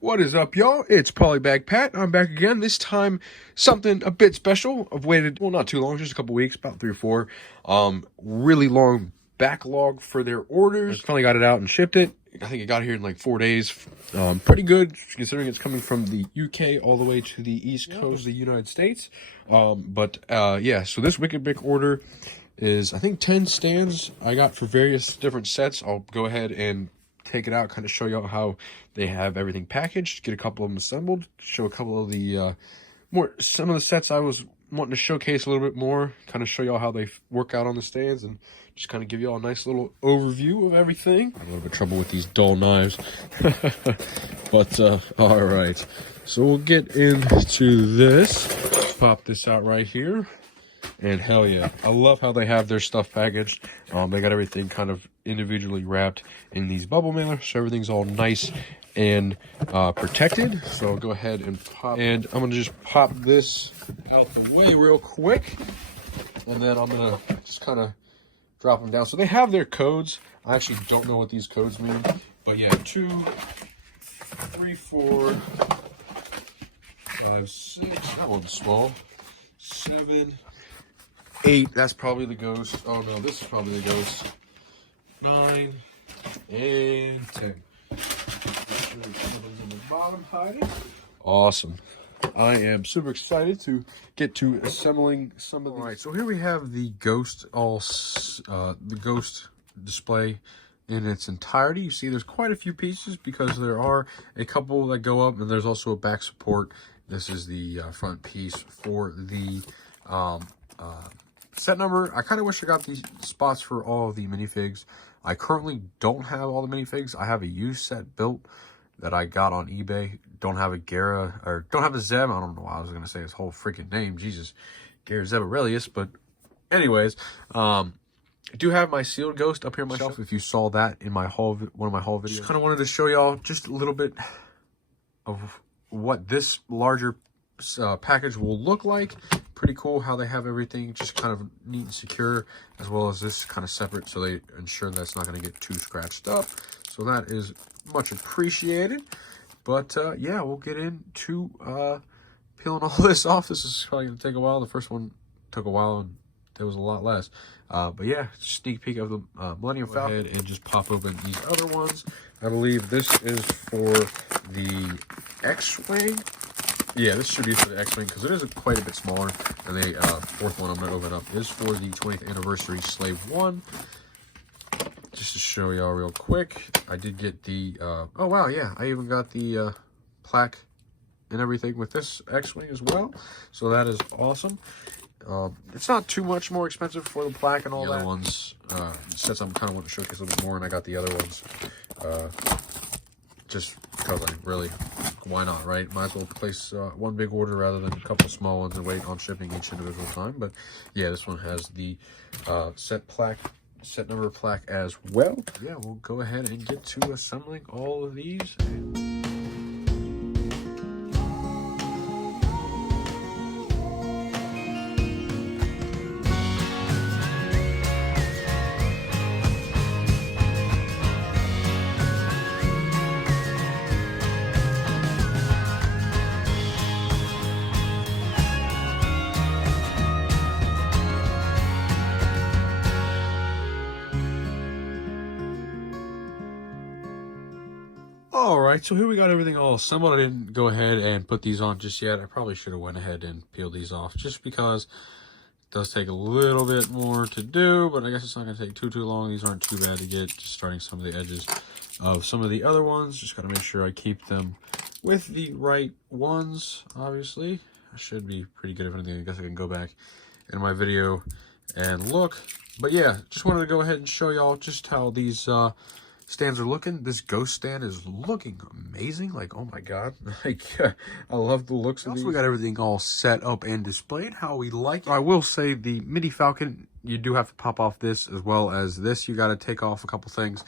What is up, y'all? It's Polybag Pat. I'm back again. This time, something a bit special. I've waited, well, not too long, just a couple weeks, about 3 or 4. Really long backlog for their orders. I finally got it out and shipped it. I think it got here in like 4 days. Pretty good, considering it's coming from the UK all the way to the East Coast of the United States. Yeah, so this Wicked Bick order is, I think, 10 stands I got for various different sets. I'll go ahead and take it out, kind of show y'all how they have everything packaged, get a couple of them assembled, show a couple of the some of the sets I was wanting to showcase a little bit more, kind of show y'all how they work out on the stands, and just kind of give y'all a nice little overview of everything. I have a little bit of trouble with these dull knives, but all right, so we'll get into this. Pop this out right here. And hell yeah, I love how they have their stuff packaged. They got everything kind of individually wrapped in these bubble mailers, so everything's all nice and protected. So I'll go ahead and pop, and I'm gonna just pop this out the way real quick, and then I'm gonna just kind of drop them down. So they have their codes. I actually don't know what these codes mean, but yeah, 2, 3, 4, 5, 6. That one's small. 7. 8, that's probably the ghost. Oh no, this is probably the ghost. 9 and 10. In the bottom hiding. Awesome. I am super excited to get to assembling some of these. All right, so here we have the ghost, the ghost display in its entirety. You see there's quite a few pieces because there are a couple that go up, and there's also a back support. This is the front piece for the set number. I kind of wish I got these spots for all of the minifigs. I currently don't have all the minifigs. I have a used set built that I got on eBay. Don't have a Gara, or don't have a Zeb. I don't know why I was going to say his whole freaking name. Jesus. Gara Zeb Aurelius. But anyways, I do have my sealed ghost up here on my shelf. If you saw that in my haul, one of my haul videos. Just kind of wanted to show y'all just a little bit of what this larger package will look like. Pretty cool how they have everything just kind of neat and secure, as well as this kind of separate, so they ensure that's not going to get too scratched up. So that is much appreciated. But yeah, we'll get into peeling all this off. This is probably going to take a while. The first one took a while and there was a lot less. But yeah, sneak peek of the Millennium Falcon. Go ahead and just pop open these other ones. I believe this is for the X-Wing. Yeah, this should be for the X-Wing because it is quite a bit smaller. And the fourth one I'm going to open up is for the 20th anniversary Slave 1. Just to show y'all real quick, I did get the, oh wow, yeah, I even got the plaque and everything with this X-Wing as well. So that is awesome. It's not too much more expensive for the plaque and all that. The other ones, sets I'm kind of want to showcase a little bit more, and I got the other ones just because I really, why not, right? Might as well place one big order rather than a couple small ones and wait on shipping each individual time. But yeah, this one has the set number plaque as well. Yeah, we'll go ahead and get to assembling all of these. All right, so here we got everything all assembled. I didn't go ahead and put these on just yet. I probably should have went ahead and peeled these off just because it does take a little bit more to do, but I guess it's not going to take too long. These aren't too bad to get, just starting some of the edges of some of the other ones. Just got to make sure I keep them with the right ones, obviously. I should be pretty good if anything. I guess I can go back in my video and look. But yeah, just wanted to go ahead and show y'all just how these stands are looking. This ghost stand is looking amazing. Like, oh my god, like I love the looks of these. Also, we got everything all set up and displayed how we like it. I will say the Mini Falcon, you do have to pop off this, as well as this. You got to take off a couple things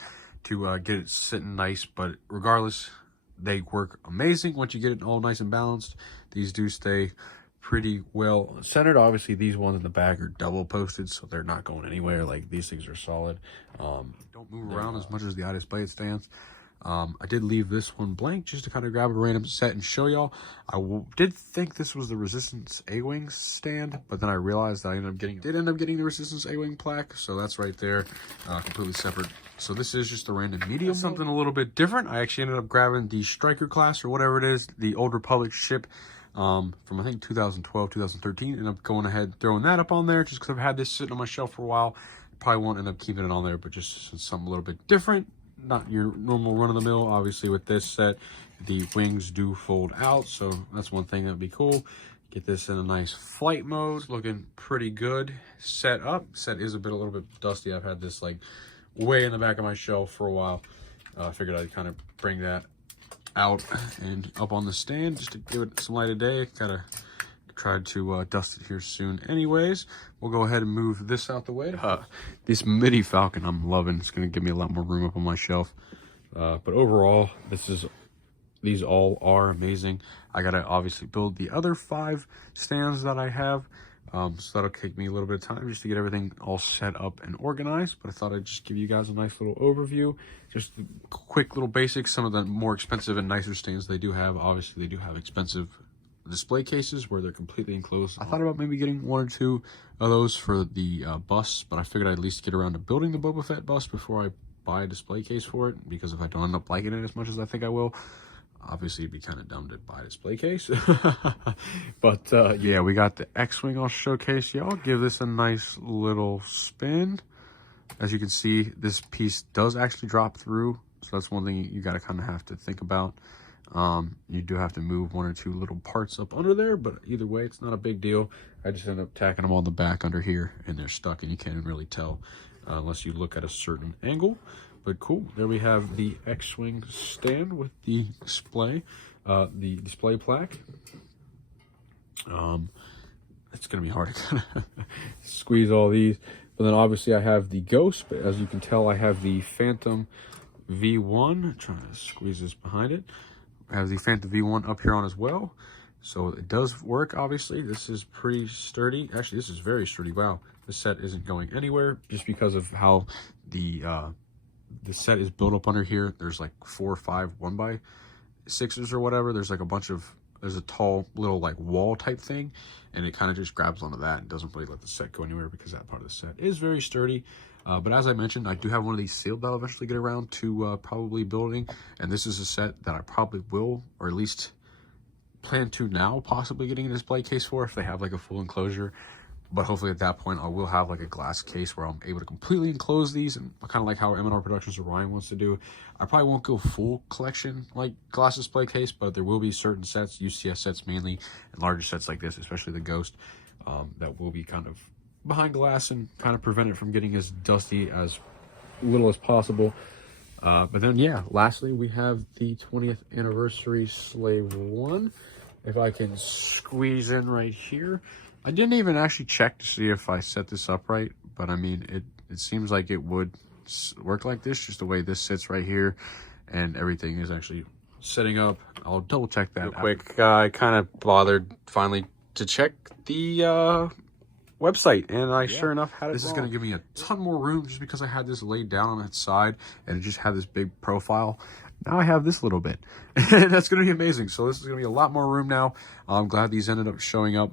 to get it sitting nice, but regardless, they work amazing once you get it all nice and balanced. These do stay pretty well centered. Obviously, these ones in the back are double posted, so they're not going anywhere. Like, these things are solid. Don't move around as much as the iDisplay stands. I did leave this one blank just to kind of grab a random set and show y'all. Did think this was the Resistance A-Wing stand, but then I realized that I did end up getting the Resistance A-Wing plaque, so that's right there, completely separate. So this is just a random medium, something a little bit different. I actually ended up grabbing the Striker class or whatever it is, the Old Republic ship from I think 2012, 2013, and I'm going ahead throwing that up on there just because I've had this sitting on my shelf for a while. Probably won't end up keeping it on there, but just something a little bit different. Not your normal run-of-the-mill. Obviously with this set, the wings do fold out, so that's one thing that'd be cool. Get this in a nice flight mode. It's looking pretty good. Set up. Set is a little bit dusty. I've had this like way in the back of my shelf for a while. I figured I'd kind of bring that out and up on the stand just to give it some light of day. Gotta try to dust it here soon anyways. We'll go ahead and move this out the way. This midi Falcon I'm loving. It's gonna give me a lot more room up on my shelf, but overall these all are amazing. I gotta obviously build the other 5 stands that I have, so that'll take me a little bit of time just to get everything all set up and organized, but I thought I'd just give you guys a nice little overview, just quick little basics. Some of the more expensive and nicer stands they do have, obviously they do have expensive display cases where they're completely enclosed. I thought about maybe getting 1 or 2 of those for the bus, but I figured I'd at least get around to building the Boba Fett bus before I buy a display case for it, because if I don't end up liking it as much as I think I will, obviously it'd be kind of dumb to buy a display case. But yeah, we got the X-Wing I'll showcase y'all. Give this a nice little spin. As you can see, this piece does actually drop through, so that's one thing you got to kind of have to think about. You do have to move 1 or 2 little parts up under there, but either way, it's not a big deal. I just end up tacking them on the back under here, and they're stuck, and you can't really tell unless you look at a certain angle. But cool, there we have the X-Wing stand with the display plaque. It's gonna be hard to kind of squeeze all these, but then obviously I have the Ghost, but as you can tell, I have the Phantom V1. I'm trying to squeeze this behind it. I have the Phantom V1 up here on as well, so it does work. Obviously, this is pretty sturdy. Actually, this is very sturdy. Wow, this set isn't going anywhere just because of how the set is built up under here. There's like 4 or 5 1x6s or whatever. There's like a bunch of, there's a tall little like wall type thing, and it kind of just grabs onto that and doesn't really let the set go anywhere because that part of the set is very sturdy. But as I mentioned, I do have one of these sealed that I'll eventually get around to probably building, and this is a set that I probably will, or at least plan to now possibly getting a display case for if they have like a full enclosure. But hopefully at that point I will have like a glass case where I'm able to completely enclose these, and kind of like how M&R Productions or Ryan wants to do. I probably won't go full collection like glass display case, but there will be certain sets, UCS sets mainly, and larger sets like this, especially the Ghost, that will be kind of behind glass and kind of prevent it from getting as dusty as little as possible. But then yeah, lastly we have the 20th anniversary Slave One. If I can squeeze in right here. I didn't even actually check to see if I set this up right, but I mean, it seems like it would work like this, just the way this sits right here, and everything is actually setting up. I'll double check that real quick. I kind of bothered finally to check the website, and I sure enough had it. This is going to give me a ton more room just because I had this laid down on its side, and it just had this big profile. Now I have this little bit, and that's going to be amazing. So this is going to be a lot more room now. I'm glad these ended up showing up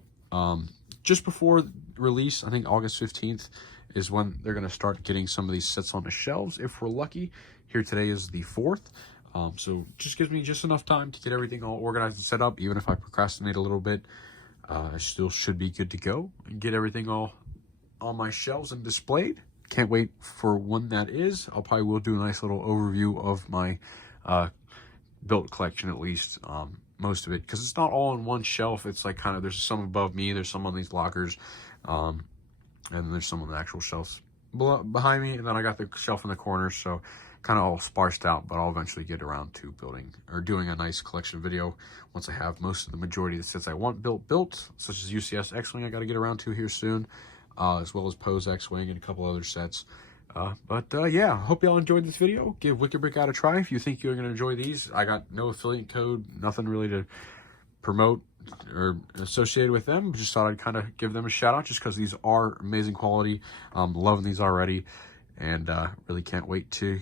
just before release. I think August 15th is when they're going to start getting some of these sets on the shelves, if we're lucky. Here today is the 4th. So just gives me just enough time to get everything all organized and set up. Even if I procrastinate a little bit, I still should be good to go and get everything all on my shelves and displayed. Can't wait for when that is. I'll probably will do a nice little overview of my built collection, at least most of it, because it's not all on one shelf. It's like kind of, there's some above me, there's some on these lockers, and then there's some on the actual shelves behind me, and then I got the shelf in the corner, so kind of all sparsed out. But I'll eventually get around to building or doing a nice collection video once I have most of the majority of the sets I want built, such as UCS X-Wing I got to get around to here soon, as well as Pose X-Wing and a couple other sets. Yeah, hope y'all enjoyed this video. Give Wicked Brick Out a try if you think you're going to enjoy these. I got no affiliate code, nothing really to promote or associated with them. Just thought I'd kind of give them a shout out just because these are amazing quality. Loving these already, and really can't wait to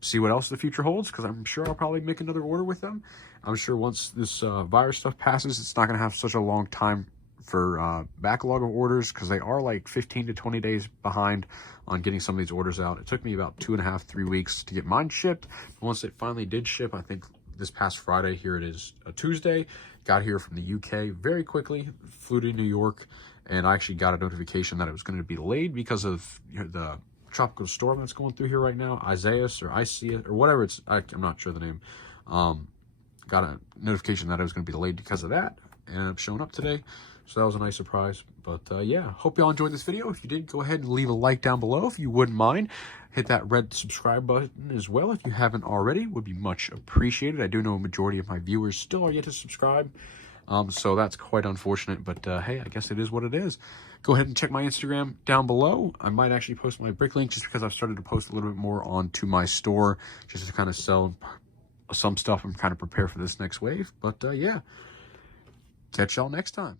see what else the future holds, because I'm sure I'll probably make another order with them. I'm sure once this virus stuff passes, it's not going to have such a long time for backlog of orders, because they are like 15 to 20 days behind on getting some of these orders out. It took me about 2.5 to 3 weeks to get mine shipped. Once it finally did ship, I think this past Friday, here it is a Tuesday, got here from the UK very quickly, flew to New York, and I actually got a notification that it was going to be delayed because of the tropical storm that's going through here right now, Isaias or Isaias or whatever it's, I'm not sure the name. Got a notification that it was going to be delayed because of that, and ended up showing up today. So that was a nice surprise. But yeah, hope y'all enjoyed this video. If you did, go ahead and leave a like down below if you wouldn't mind. Hit that red subscribe button as well if you haven't already. Would be much appreciated. I do know a majority of my viewers still are yet to subscribe. So that's quite unfortunate, but hey, I guess it is what it is. Go ahead and check my Instagram down below. I might actually post my brick link just because I've started to post a little bit more onto my store just to kind of sell some stuff and kind of prepare for this next wave. But yeah, catch y'all next time.